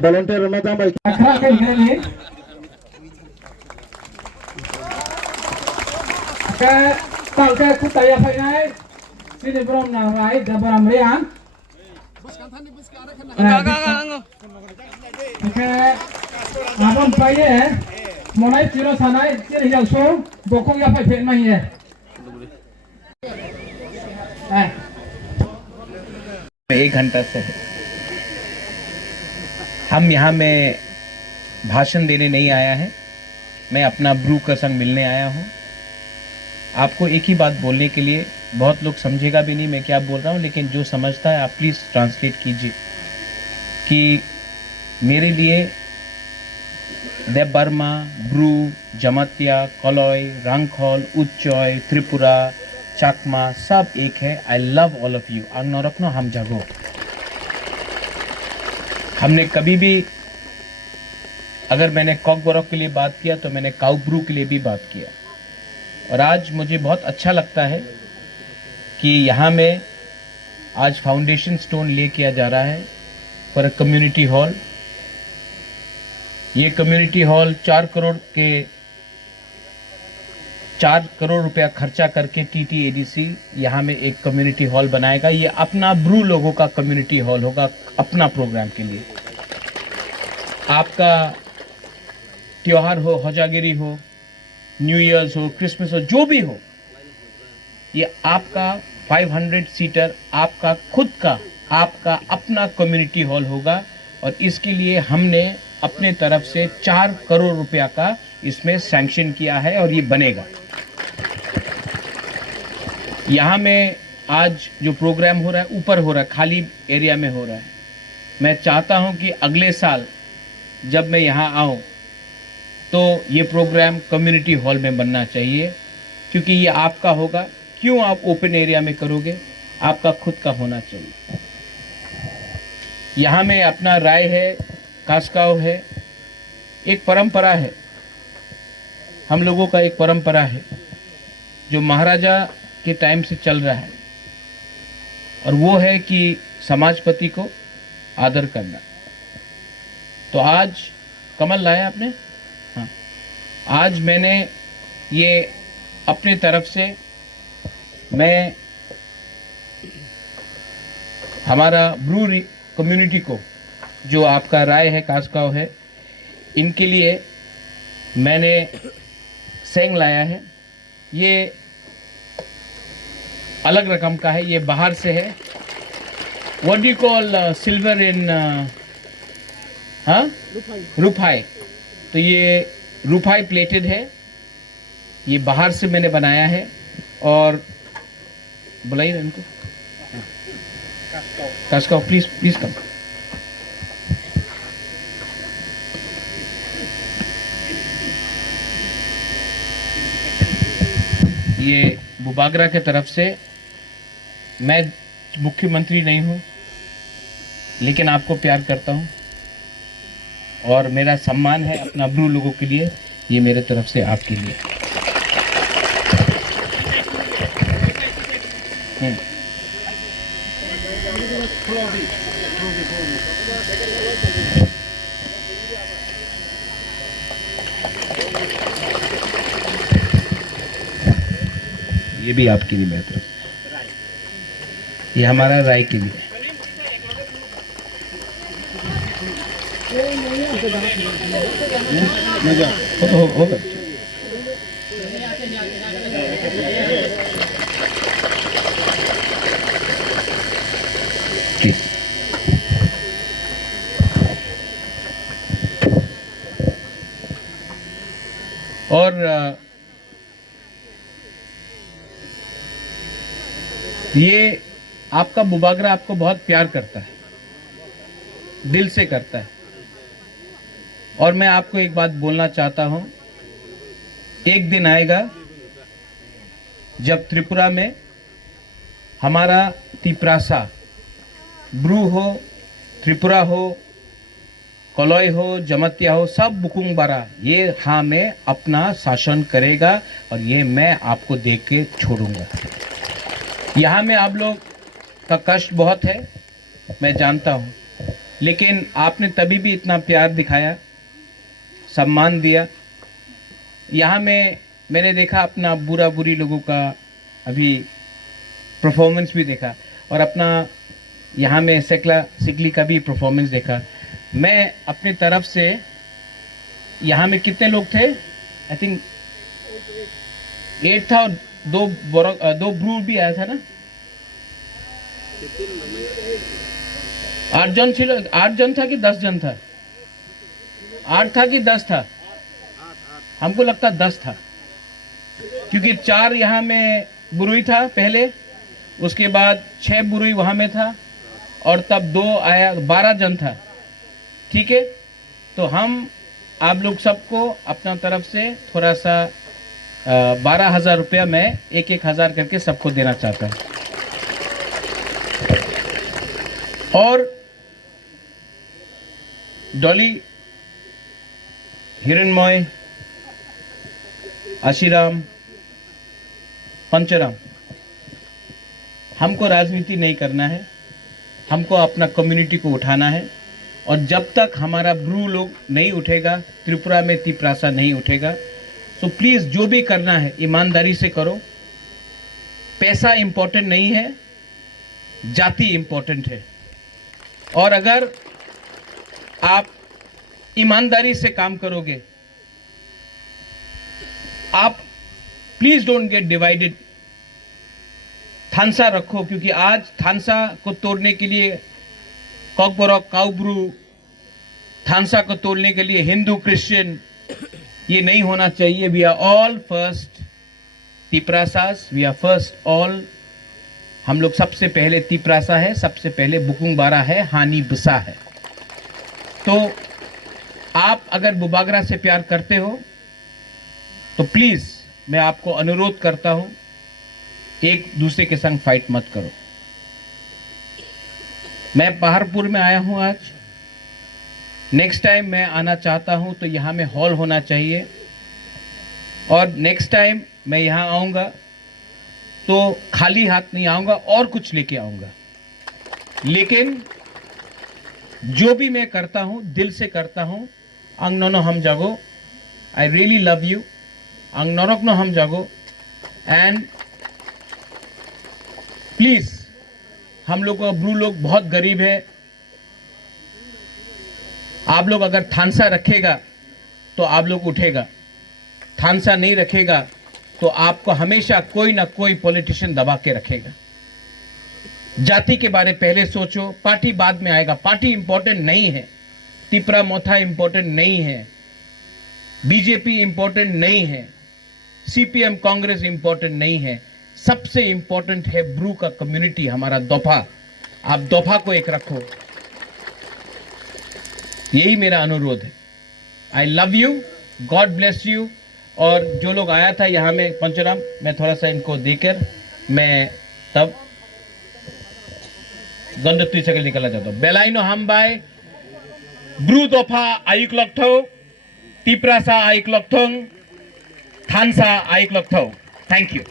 volunteer Ramadan baik. Kalau saya kutaya saya sini belum narai dalam riang. Oke, abang payah, mulai ciro sanai ciri yang so, bokong ya payah main ya. एक घंटा से हम यहाँ में भाषण देने नहीं आया है, मैं अपना ब्रू का संग मिलने आया हूँ। आपको एक ही बात बोलने के लिए, बहुत लोग समझेगा भी नहीं मैं क्या बोल रहा हूँ, लेकिन जो समझता है आप प्लीज़ ट्रांसलेट कीजिए कि मेरे लिए देव बर्मा, ब्रू, जमातिया, कलॉय, रंगखोल, उच्चॉय, त्रिपुरा, चाकमा सब एक है। I love all of you. आंगनो रखनो हम जागो। हमने कभी भी, अगर मैंने कॉक बोरक के लिए बात किया तो मैंने काउ ब्रू के लिए भी बात किया। और आज मुझे बहुत अच्छा लगता है कि यहाँ में आज फाउंडेशन स्टोन ले किया जा रहा है फॉर अ कम्युनिटी हॉल। ये कम्युनिटी हॉल 4 करोड़ रुपया खर्चा करके TTADC यहाँ में एक कम्युनिटी हॉल बनाएगा। ये अपना ब्रू लोगों का कम्युनिटी हॉल होगा, अपना प्रोग्राम के लिए। आपका त्योहार हो, हजागिरी हो, न्यू ईयर्स हो, क्रिसमस हो, जो भी हो, ये आपका 500 सीटर आपका खुद का, आपका अपना कम्युनिटी हॉल होगा। और इसके लिए हमने अपने तरफ से 4 करोड़ रुपया का इसमें सैंक्शन किया है और ये बनेगा। यहाँ में आज जो प्रोग्राम हो रहा है ऊपर हो रहा है, खाली एरिया में हो रहा है। मैं चाहता हूँ कि अगले साल जब मैं यहाँ आऊँ तो ये प्रोग्राम कम्युनिटी हॉल में बनना चाहिए, क्योंकि ये आपका होगा। क्यों आप ओपन एरिया में करोगे? आपका खुद का होना चाहिए। यहाँ में अपना राय है, कास्काव है, एक परंपरा है, हम लोगों का एक परंपरा है जो महाराजा के टाइम से चल रहा है, और वो है कि समाजपति को आदर करना। तो आज कमल लाया आपने? हाँ, आज मैंने ये अपने तरफ से, मैं हमारा ब्रू कम्युनिटी को, जो आपका राय है, कास्काव है, इनके लिए मैंने सेंग लाया है। ये अलग रकम का है, ये बाहर से है। What do you call silver in रुपाई। तो ये रुपाई प्लेटेड है, ये बाहर से मैंने बनाया है। और बुलाइए इनको, कास्काव प्लीज प्लीज कम। ये बुबागरा के तरफ से, मैं मुख्यमंत्री नहीं हूँ लेकिन आपको प्यार करता हूँ और मेरा सम्मान है अपना ब्रू लोगों के लिए। ये मेरे तरफ से आपके लिए। ये भी आपके लिए मेरी तरफ से। ये हमारा राय के लिए। होगा। और ये आपका बुबागरा आपको बहुत प्यार करता है, दिल से करता है। और मैं आपको एक बात बोलना चाहता हूं, एक दिन आएगा जब त्रिपुरा में हमारा तिप्रासा, ब्रू हो, त्रिपुरा हो, कलॉय हो, जमतिया हो, सब बुकुंग बारा ये हाँ में अपना शासन करेगा और ये मैं आपको देख के छोड़ूंगा। यहाँ में आप लोग का कष्ट बहुत है, मैं जानता हूँ, लेकिन आपने तभी भी इतना प्यार दिखाया, सम्मान दिया। यहाँ में मैंने देखा अपना बुरा बुरी लोगों का अभी परफॉर्मेंस भी देखा और अपना यहाँ में सिकली का भी परफॉर्मेंस देखा। मैं अपने तरफ से यहाँ में कितने लोग थे, आई थिंक 8 था और दो ब्रू भी आया था ना, 8 जन ছিল, 8 जन था कि 10 जन था, 8 था कि 10 था, हमको लगता 10 था, क्योंकि 4 यहाँ में बुरुई था पहले, उसके बाद 6 बुरुई वहाँ में था और तब 2 आया, 12 जन था। ठीक है, तो हम आप लोग सबको अपना तरफ से थोड़ा सा 12,000 रुपया मैं 1,000 करके सबको देना चाहता हूँ। और डॉली, हिरणमय, आशीराम, पंचराम, हमको राजनीति नहीं करना है, हमको अपना कम्युनिटी को उठाना है और जब तक हमारा ब्रू लोग नहीं उठेगा, त्रिपुरा में तिप्रासा नहीं उठेगा, तो प्लीज़ जो भी करना है ईमानदारी से करो। पैसा इम्पोर्टेंट नहीं है, जाति इम्पोर्टेंट है। और अगर आप ईमानदारी से काम करोगे, आप प्लीज डोंट गेट डिवाइडेड। थानसा रखो, क्योंकि आज थानसा को तोड़ने के लिए कॉकबोरॉक, काउब्रू, थानसा को तोड़ने के लिए हिंदू क्रिश्चियन ये नहीं होना चाहिए। We are all first Tiprasas, we are first all. हम लोग सबसे पहले तिप्रासा है, सबसे पहले बुकुंग बारा है, हानि बिसा है। तो आप अगर बुबागरा से प्यार करते हो तो प्लीज मैं आपको अनुरोध करता हूं, एक दूसरे के संग फाइट मत करो। मैं पहाड़पुर में आया हूं आज, नेक्स्ट टाइम मैं आना चाहता हूं तो यहां में हॉल होना चाहिए और नेक्स्ट टाइम मैं यहां आऊंगा तो खाली हाथ नहीं आऊंगा और कुछ लेके आऊंगा। लेकिन जो भी मैं करता हूं दिल से करता हूं। अंग नोनो हम जागो, आई रियली लव यू। अंग नरक नो हम जागो। एंड प्लीज, हम लोग का ब्रू लोग बहुत गरीब है। आप लोग अगर थानसा रखेगा तो आप लोग उठेगा, थानसा नहीं रखेगा तो आपको हमेशा कोई ना कोई पॉलिटिशियन दबा के रखेगा। जाति के बारे पहले सोचो, पार्टी बाद में आएगा। पार्टी इंपॉर्टेंट नहीं है, तिपरा मोथा इंपॉर्टेंट नहीं है, बीजेपी इंपॉर्टेंट नहीं है, सीपीएम कांग्रेस इंपॉर्टेंट नहीं है। सबसे इंपॉर्टेंट है ब्रू का कम्युनिटी, हमारा दोफा। आप दोफा को एक रखो, यही मेरा अनुरोध है। I love you, God bless you. और जो लोग आया था यहाँ में पंचराम, मैं थोड़ा सा इनको देकर मैं तब गंदत्वी से निकलना चाहता हूँ। बेलाइनो हम बाय ब्रू दोफा आयुक लक्थो, तिप्रासा आयुक लक्थोंग, थानसा आयुक लक्थो। Thank you.